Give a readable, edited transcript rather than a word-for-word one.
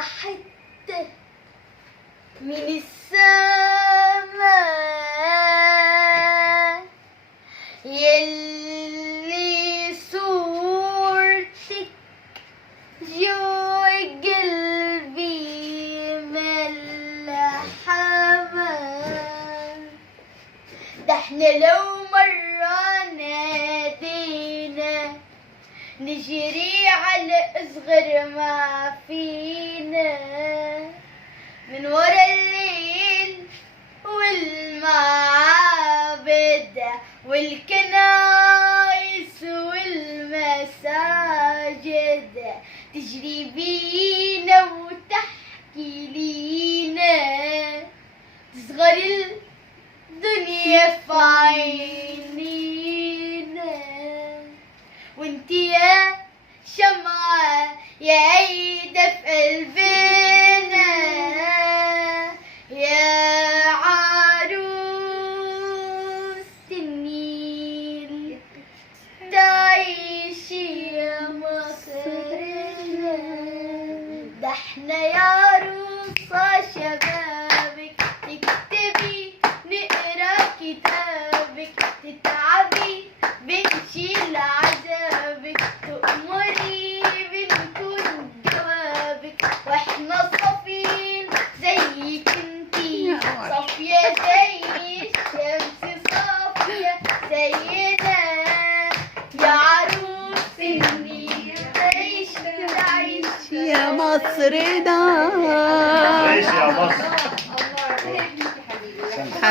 حتة من السماء يلي صورتك جوا قلبي ملحمة. ده احنا لو مرة نادينا نجري على أصغر ما فينا من ورا الليل والمعابد والكنايس والمساجد تجري بينا وتحكي لينا تصغر الدنيا في عينينا. وانتي يا شمعة يا عيدة في قلبنا يا عروس النيل تعيشي يا مصرنا. ده احنا يا عروسة شبابك تكتبي نقرا كتابك تتعبي بنشيل عذابك تأمري بنكون جوابك واحنا صافين زيك انتي صافية زي الشمس صافية زينا يا عروس النيل تعيش يا مصرنا. عيش يا مصر.